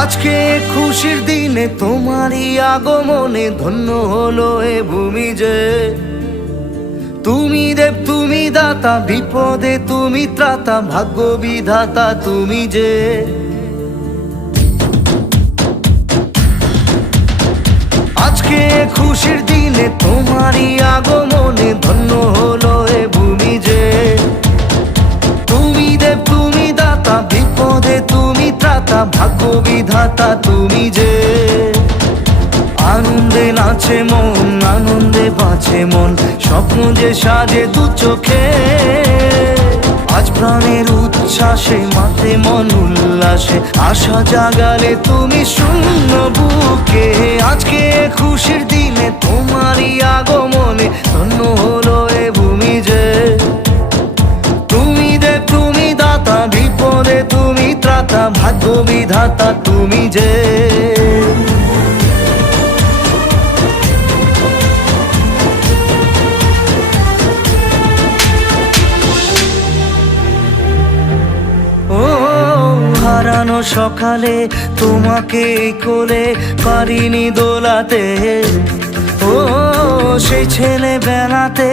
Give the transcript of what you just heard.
আজকে খুশির দিনে তোমারই আগমনে ধন্য হলো এ ভূমি যে। তুমি দেব তুমি দাতা, বিপদে তুমি ত্রাতা, ভাগ্য বিধাতা তুমি যে। আজকে খুশির দিনে তোমারই আগমনে ধন্য হলো এ ভূমি যে। তুমি দেব তুমি দাতা, বিপদে তুমি ত্রাতা, ভাগ্য বিধাতা তুমি যে। আনন্দে নাচে মন, আনন্দে বাঁচে মন, স্বপ্ন যে সাজে দু চোখে। আজ প্রাণের উচ্ছ্বাসে মাতে মন উল্লাসে, আশা জাগালে তুমি শূন্য বুকে। আজকে খুশির দিনে তোমারই আগমনে ধন্য হলো এ ভূমি যে। তুমি দেব তুমি দাতা, বিপদে তুমি ত্রাতা, ভাগ্য বিধাতা তুমি যে। হারানো সকালে তোমাকে কোলে পারিনি দোলাতে, ও সেই ছেলে বেলাতে